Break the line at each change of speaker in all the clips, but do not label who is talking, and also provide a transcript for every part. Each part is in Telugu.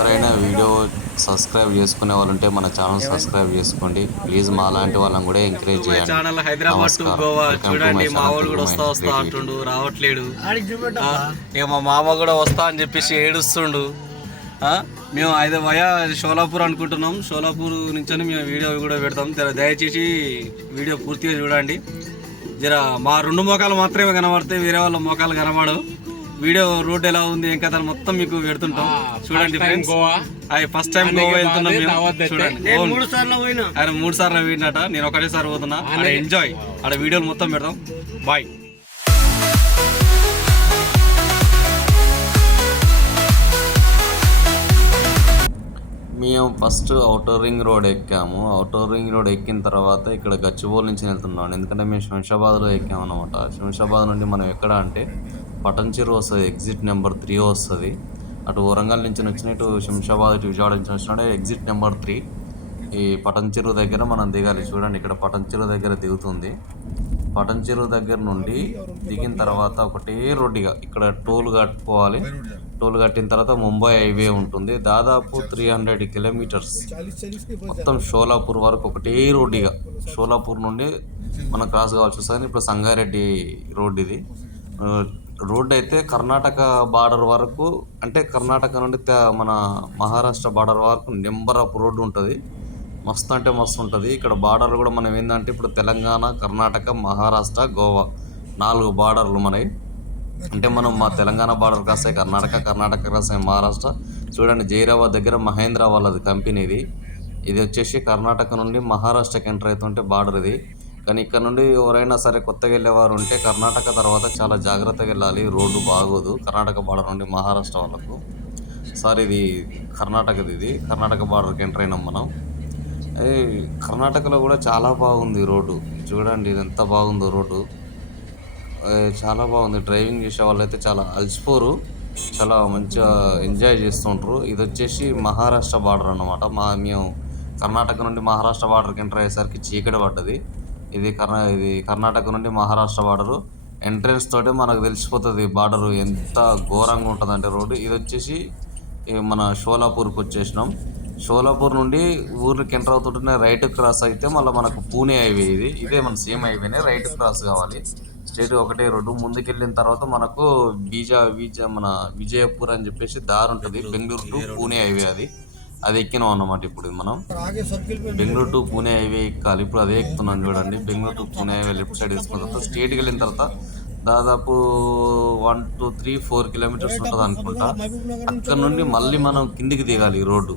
ఎవరైనా వీడియో సబ్స్క్రైబ్ చేసుకునే వాళ్ళు ఉంటే మన ఛానల్ సబ్స్క్రైబ్ చేసుకోండి. ప్లీజ్ మా లాంటి వాళ్ళని కూడా ఎంకరేజ్ చేయండి.
Channel Hyderabad to. గోవా చూడండి మా వాళ్ళు కూడా వస్తా వస్తా. అంటుండు రావట్లేడు. ఇక మా మామ కూడా వస్తా అని చెప్పేసి ఏడుస్తుండు. ఆ, మేము ఐదు వయా షోలాపూర్ అనుకుంటున్నాం. షోలాపూర్ నుంచి మేము వీడియో కూడా పెడతాం. జర దయచేసి వీడియో పూర్తిగా చూడండి. జర మా రెండు మోకాలు మాత్రమే కనబడతాయి వేరే వాళ్ళ మోకాలు కనబడవు. వీడియో రోడ్ ఎలా ఉంది ఏం కథ మొత్తం మీకు పెడుతుంటాం. చూడండి ఫ్రెండ్స్ అది ఫస్ట్ టైం గోవా వెళ్తున్నాం మేము. చూడండి. మూడు సార్లు పోయినా. ఆయన మూడు సార్లు పోయినట. నేను ఒకటేసారి పోతున్నా. అక్కడ ఎంజాయ్ అక్కడ వీడియోలు మొత్తం పెడతాం బాయ్
మేము ఫస్ట్ అవుటర్ రింగ్ రోడ్ ఎక్కాము. అవుటర్ రింగ్ రోడ్ ఎక్కిన తర్వాత ఇక్కడ గచ్చిబౌలి నుంచి వెళ్తున్నాం. ఎందుకంటే మేము శంషాబాద్లో ఎక్కాము అనమాట శంషాబాద్ నుండి మనం ఎక్కడ అంటే పటంచెరు వస్తుంది ఎగ్జిట్ నెంబర్ త్రీ వస్తుంది. అటు వరంగల్ నుంచి వచ్చిన ఇటు శంషాబాద్ ఇటు విజయవాడ నుంచి వచ్చిన ఎగ్జిట్ నెంబర్ త్రీ ఈ పటంచెరు దగ్గర మనం దిగాలి. చూడండి ఇక్కడ పటంచెరు దగ్గర దిగుతుంది. పటంచెరు దగ్గర నుండి దిగిన తర్వాత ఒకటే రోడ్డుగా ఇక్కడ టోల్ కట్టుకోవాలి. టోల్ కట్టిన తర్వాత ముంబై హైవే ఉంటుంది. దాదాపు త్రీ హండ్రెడ్ కిలోమీటర్స్ మొత్తం షోలాపూర్ వరకు ఒకటే రోడ్డుగా. షోలాపూర్ నుండి మనం క్రాస్ కావాల్సి వస్తుంది. ఇప్పుడు సంగారెడ్డి రోడ్ ఇది. రోడ్ అయితే కర్ణాటక బార్డర్ వరకు అంటే కర్ణాటక నుండి మన మహారాష్ట్ర బార్డర్ వరకు నెంబర్ ఆఫ్ రోడ్డు ఉంటుంది. మస్తు అంటే మస్తు ఉంటుంది. ఇక్కడ బార్డర్ కూడా మనం ఏంటంటే ఇప్పుడు తెలంగాణ కర్ణాటక మహారాష్ట్ర గోవా నాలుగు బార్డర్లు మనవి అంటే మనం మా తెలంగాణ బార్డర్ కాస్తాయి కర్ణాటక కర్ణాటక కాస్తాయి మహారాష్ట్ర చూడండి జైరాబాద్ దగ్గర మహేంద్ర వాళ్ళది కంపెనీ ఇది ఇది వచ్చేసి కర్ణాటక నుండి మహారాష్ట్రకి ఎంటర్ అవుతుంటే బార్డర్ ఇది. కానీ ఇక్కడ నుండి ఎవరైనా సరే కొత్తగా వెళ్ళేవారు ఉంటే కర్ణాటక తర్వాత చాలా జాగ్రత్తగా వెళ్ళాలి. రోడ్డు బాగోదు. కర్ణాటక బార్డర్ నుండి మహారాష్ట్ర వాళ్ళకు సార్ ఇది కర్ణాటకది ఇది. కర్ణాటక బార్డర్కి ఎంటర్ అయినాం మనం. కర్ణాటకలో కూడా చాలా బాగుంది రోడ్డు. చూడండి ఇది ఎంత బాగుందో రోడ్డు. చాలా బాగుంది. డ్రైవింగ్ చేసే వాళ్ళైతే చాలా అలసిపోరు. చాలా మంచిగా ఎంజాయ్ చేస్తుంటారు. ఇది వచ్చేసి మహారాష్ట్ర బార్డర్ అన్నమాట. మా మేము కర్ణాటక నుండి మహారాష్ట్ర బార్డర్కి ఎంటర్ అయ్యేసరికి చీకటి పడ్డది. ఇది కర్ణా ఇది కర్ణాటక నుండి మహారాష్ట్ర బార్డరు. ఎంట్రన్స్ తోటే మనకు తెలిసిపోతుంది బార్డర్ ఎంత ఘోరంగా ఉంటుందంటే రోడ్డు. ఇది వచ్చేసి మన షోలాపూర్కి వచ్చేసినాం. షోలాపూర్ నుండి ఊరికి ఎంటర్ అవుతుంటేనే రైట్ క్రాస్ అయితే మళ్ళీ మనకు పూణే హైవే ఇది. ఇదే మన సేమ్ హైవేనే రైట్ క్రాస్ కావాలి. స్టేట్ ఒకటే రోడ్డు. ముందుకెళ్ళిన తర్వాత మనకు బీజా బీజా మన విజయపూర్ అని చెప్పేసి దారి ఉంటుంది. బెంగళూరు టు పూణే హైవే అది. అది ఎక్కినాం అన్నమాట ఇప్పుడు మనం. బెంగళూరు టు పూణే హైవే ఎక్కాలి. ఇప్పుడు అదే ఎక్కుతున్నాం చూడండి. Bengaluru to Pune highway left side వేసుకున్న తర్వాత స్ట్రేట్కి వెళ్ళిన తర్వాత దాదాపు one two three four kilometres ఉంటుంది అనుకుంటా. అక్కడ నుండి మళ్ళీ మనం కిందికి దిగాలి ఈ రోడ్డు.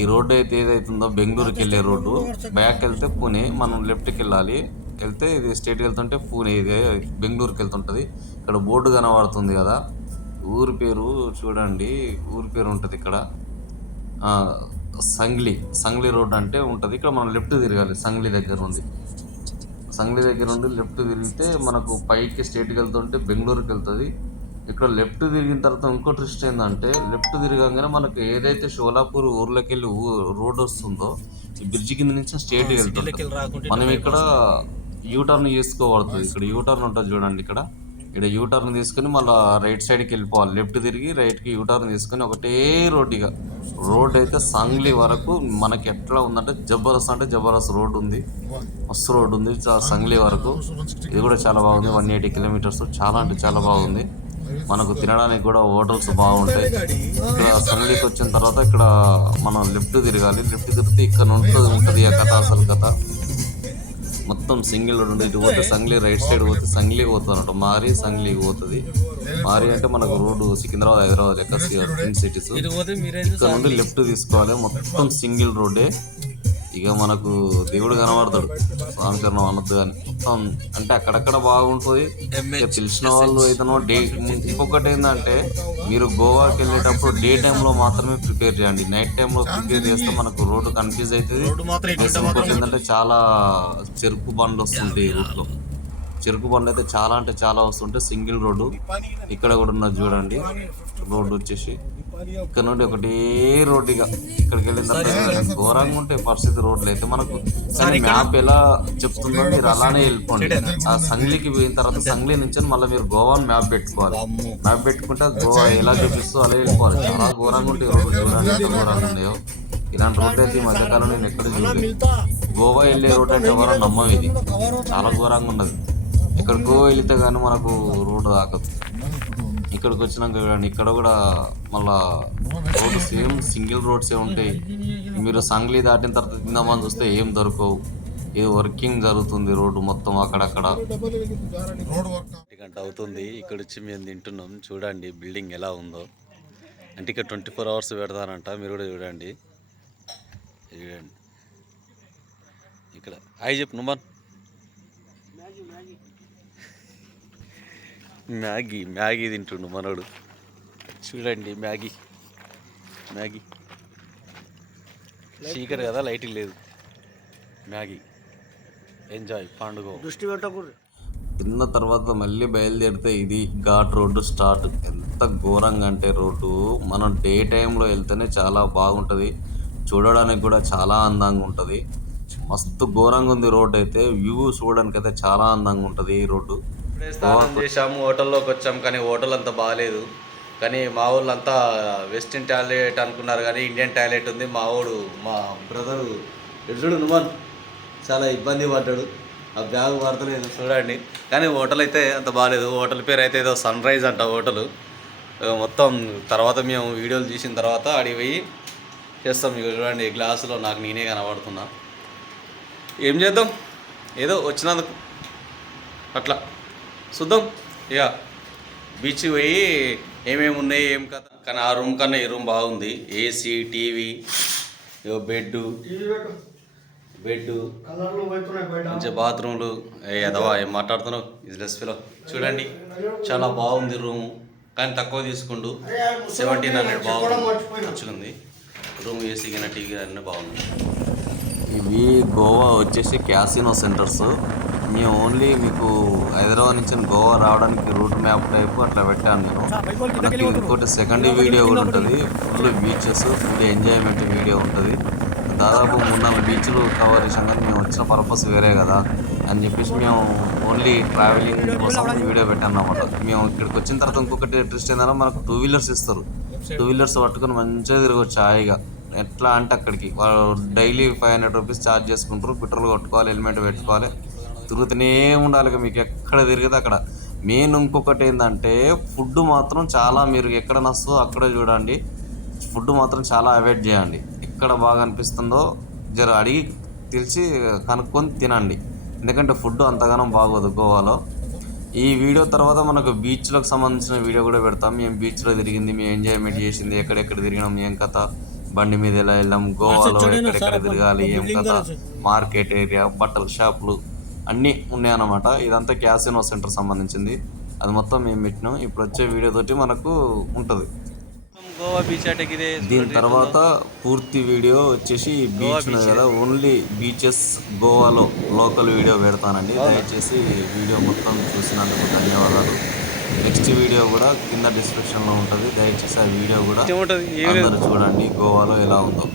ఈ రోడ్డు అయితే ఏదైతుందో బెంగళూరుకి వెళ్ళే రోడ్డు. బ్యాక్ వెళ్తే పూణే మనం లెఫ్ట్కి వెళ్ళాలి. వెళ్తే ఇది స్టేట్ వెళ్తుంటే పూణే ఇది బెంగళూరుకి వెళ్తుంటుంది. ఇక్కడ బోర్డు కనబడుతుంది కదా. ఊరి పేరు చూడండి. ఊరి పేరు ఉంటుంది ఇక్కడ. సంగ్లీ సంగ్లీ రోడ్ అంటే ఉంటుంది. ఇక్కడ మనం లెఫ్ట్ తిరగాలి. సంగ్లీ దగ్గర నుండి సంగ్లీ దగ్గర నుండి లెఫ్ట్ తిరిగితే మనకు పైకి స్ట్రేట్కి వెళ్తుంటే బెంగళూరుకి వెళ్తుంది. ఇక్కడ లెఫ్ట్ తిరిగిన తర్వాత ఇంకో ట్రిస్ట్ ఏంటంటే లెఫ్ట్ తిరగంగానే మనకు ఏదైతే షోలాపూర్ ఊర్లోకి వెళ్ళి రోడ్ వస్తుందో ఈ బ్రిడ్జ్ కింద నుంచి స్ట్రేట్కి వెళ్తుంది మనం ఇక్కడ యూటర్న్ చేసుకోబడుతుంది ఇక్కడ యూటర్న్ ఉంటుంది చూడండి ఇక్కడ. ఇక్కడ యూటర్న్ తీసుకుని మళ్ళీ రైట్ సైడ్కి వెళ్ళిపోవాలి. లెఫ్ట్ తిరిగి రైట్కి యూటర్న్ తీసుకుని ఒకటే రోడ్ ఇక. రోడ్ అయితే సంగ్లీ వరకు మనకి ఎట్లా ఉందంటే జబర్దస్త్ అంటే జబర్దస్త్ రోడ్ ఉంది. మస్తు రోడ్ ఉంది. సంగ్లీ వరకు. ఇది కూడా చాలా బాగుంది. వన్ ఎయిటీ కిలోమీటర్స్ చాలా అంటే చాలా బాగుంది. మనకు తినడానికి కూడా హోటల్స్ బాగుంటాయి. ఇక్కడ సంగ్లీకి వచ్చిన తర్వాత ఇక్కడ మనం లెఫ్ట్ తిరగాలి. లెఫ్ట్ తిరిగితే ఇక్కడ ఉంటుంది ఉంటుంది ఆ కథ అసలు కథ. మొత్తం సింగిల్ రోడ్ ఇటు పోతే సంగ్లీ రైట్ సైడ్ పోతే సంగ్లీ పోతుంది అన్నట్టు. మారి సంగ్లీకి పోతుంది. మారి అంటే మనకు రోడ్డు సికింద్రాబాద్ హైదరాబాద్ లెక్క ట్విన్ సిటీస్ ఇక్కడ నుండి లెఫ్ట్ తీసుకోవాలి. మొత్తం సింగిల్ రోడ్డే. ఇక మనకు దేవుడు కనబడతాడు. స్వామిచరణం అనొద్దు కానీ మొత్తం అంటే అక్కడక్కడ బాగుంటుంది. తెలిసిన వాళ్ళు అయితేనో డే ఇంకొకటి ఏంటంటే మీరు గోవాకి వెళ్ళేటప్పుడు డే టైంలో మాత్రమే ప్రిపేర్ చేయండి. నైట్ టైంలో ప్రిపేర్ చేస్తే మనకు రోడ్డు కన్ఫ్యూజ్ అవుతుంది ఇంకోటి ఏంటంటే చాలా చెరుకు బండ్లు వస్తుంటాయి రూట్లో. చెరుకు బండ్లు అయితే చాలా అంటే చాలా వస్తుంటాయి. Single road. ఇక్కడ కూడా ఉన్నది చూడండి. రోడ్డు వచ్చేసి ఇక్కడ నుండి ఒకటే రోడ్ ఇక. ఇక్కడికి వెళ్ళిన తర్వాత ఘోరంగా ఉంటాయి పరిస్థితి రోడ్లు అయితే మనకు. మ్యాప్ ఎలా చెప్తుందో మీరు అలానే వెళ్ళిపోండి. ఆ సంగ్లీకి పోయిన తర్వాత సంగ్లీ నుంచి మళ్ళీ మీరు గోవాని మ్యాప్ పెట్టుకోవాలి. మ్యాప్ పెట్టుకుంటే గోవా ఎలా చూపిస్తూ అలా వెళ్ళిపోవాలి. చాలా ఘోరంగా ఉంటాయి రోడ్లు. చూడండి ఎంత ఘోరంగా ఉన్నాయో. ఇలాంటి రోడ్ అయితే ఈ మధ్యకాలం నేను ఎక్కడ చూడలేదు. గోవా వెళ్ళే రోడ్ అంటే ఎవరో నమ్మం ఇది. చాలా ఘోరంగా ఉన్నది. ఎక్కడికో వెళితే కానీ మనకు రోడ్డు దాకదు ఇక్కడికి వచ్చినాక చూడండి ఇక్కడ కూడా మళ్ళా రోడ్డు సేమ్ సింగిల్ రోడ్సే ఉంటాయి. మీరు సంగ్లీ దాటిన తర్వాత తిందామని చూస్తే ఏం దొరకవు. ఇది వర్కింగ్ జరుగుతుంది రోడ్డు మొత్తం అక్కడక్కడ. గంట అవుతుంది. ఇక్కడ వచ్చి మేము తింటున్నాం. చూడండి బిల్డింగ్ ఎలా ఉందో. అంటే ఇక్కడ ట్వంటీ ఫోర్ అవర్స్ పెడతారంట. మీరు కూడా చూడండి. చూడండి. ఇక్కడ. హాయ్ చెప్పు నువ్వు? మ్యాగీ మ్యాగీ తింటుండు మనోడు. చూడండి మ్యాగీ మ్యాగీ. చీకటి కదా లైటింగ్ లేదు. మ్యాగీ ఎంజాయ్ పండుగ.
దృష్టి పెట్టకూడదు.
తిన్న తర్వాత మళ్ళీ బయలుదేరితే ఇది ఘాట్ రోడ్డు స్టార్ట్. ఎంత ఘోరంగా అంటే రోడ్డు. మనం డే టైంలో వెళ్తేనే చాలా బాగుంటుంది. చూడడానికి కూడా చాలా అందంగా ఉంటుంది. మస్తు ఘోరంగా ఉంది రోడ్డు అయితే. వ్యూ చూడడానికి అయితే చాలా అందంగా ఉంటుంది ఈ రోడ్డు. స్నానం చేసాము హోటల్లోకి వచ్చాము కానీ హోటల్ అంత బాగాలేదు. కానీ మా ఊళ్ళో అంతా వెస్టర్న్ టాయిలెట్ అనుకున్నారు కానీ ఇండియన్ టాయిలెట్ ఉంది. మా ఊడు మా బ్రదరు చూడు నుమాన్ చాలా ఇబ్బంది పడ్డాడు. ఆ బ్యాగ్ పడతలేదు చూడండి. కానీ హోటల్ అయితే అంత బాగాలేదు. హోటల్ పేరు అయితే ఏదో సన్ రైజ్ అంట హోటల్. మొత్తం తర్వాత మేము వీడియోలు తీసిన తర్వాత అడిగి పోయి చేస్తాం. ఇక చూడండి గ్లాసులో నాకు నేనే కనబడుతున్నా. ఏం చేద్దాం? ఏదో వచ్చినందుకు. అట్లా. చూద్దాం. ఇక బీచ్ పోయి ఏమేమి ఉన్నాయి ఏం కథ? కానీ ఆ రూమ్ కన్నా ఈ రూమ్ బాగుంది. ఏసీ టీవీ బెడ్ బెడ్ మంచి బాత్రూమ్లు. ఏ అదవా ఏం మాట్లాడుతున్నావు? బిజినెస్ ఫిలో చూడండి. చాలా బాగుంది రూమ్. కానీ తక్కువ తీసుకుండు. సెవెంటీన్ హండ్రెడ్ బాగుంది. మంచిగుంది. రూమ్ ఏసీ కింద టీవీ అన్నీ బాగుంది. ఇవి గోవా వచ్చేసి క్యాసినో సెంటర్స్. మేము ఓన్లీ మీకు హైదరాబాద్ నుంచి గోవా రావడానికి రూట్ మ్యాప్ టైప్ అట్లా పెట్టాను నేను. మనకి ఇంకోటి సెకండ్ వీడియో కూడా ఉంటుంది. Full beaches full enjoyment video ఉంటుంది. దాదాపు మూడు నాలుగు బీచ్లు కవర్ చేసాం కానీ మేము వచ్చిన పర్పస్ వేరే కదా అని చెప్పేసి మేము ఓన్లీ ట్రావెలింగ్ కోసం వీడియో పెట్టాను అనమాట మేము ఇక్కడికి వచ్చిన తర్వాత ఇంకొకటి ట్విస్ట్ ఏంటంటే మనకు టూ వీలర్స్ ఇస్తారు. టూ వీలర్స్ పట్టుకొని మంచిగా తిరగచ్చు హాయిగా. ఎట్లా అంటే అక్కడికి. వాళ్ళు daily five hundred rupees charge చేసుకుంటారు. పెట్రోల్ కొట్టుకోవాలి హెల్మెట్ పెట్టుకోవాలి. తిరుగుతూనే ఉండాలి మీకు ఎక్కడ తిరిగితే అక్కడ. మెయిన్ ఇంకొకటి ఏంటంటే ఫుడ్ మాత్రం చాలా మీరు ఎక్కడ నస్తుందో అక్కడే చూడండి. ఫుడ్ మాత్రం చాలా అవాయిడ్ చేయండి. ఎక్కడ బాగా అనిపిస్తుందో జర అడిగి తెలిసి కనుక్కొని తినండి. ఎందుకంటే ఫుడ్ అంతగానం బాగోదు గోవాలో ఈ వీడియో తర్వాత మనకు బీచ్లకు సంబంధించిన వీడియో కూడా పెడతాం. మేము బీచ్లో తిరిగింది మేము ఎంజాయ్మెంట్ చేసింది ఎక్కడెక్కడ తిరిగినాం ఏం కథ బండి మీద ఎలా వెళ్ళాం గోవాలో ఎక్కడెక్కడ తిరగాలి ఏం కథ మార్కెట్ ఏరియా బట్టల షాపులు అన్నీ ఉన్నాయన్నమాట. ఇదంతా క్యాసినో సెంటర్ సంబంధించింది. అది మొత్తం మేము పెట్టినాం. ఇప్పుడు వచ్చే వీడియో తోటి మనకు ఉంటుంది. దీని తర్వాత పూర్తి వీడియో వచ్చేసి బీచ్ ఉన్నది కదా ఓన్లీ బీచెస్ గోవాలో లోకల్ వీడియో పెడతానండి. దయచేసి వీడియో మొత్తం చూసినందుకు ధన్యవాదాలు. నెక్స్ట్ వీడియో కూడా కింద డిస్క్రిప్షన్లో ఉంటుంది. దయచేసి ఆ వీడియో కూడా అందరూ చూడండి గోవాలో ఎలా ఉందో.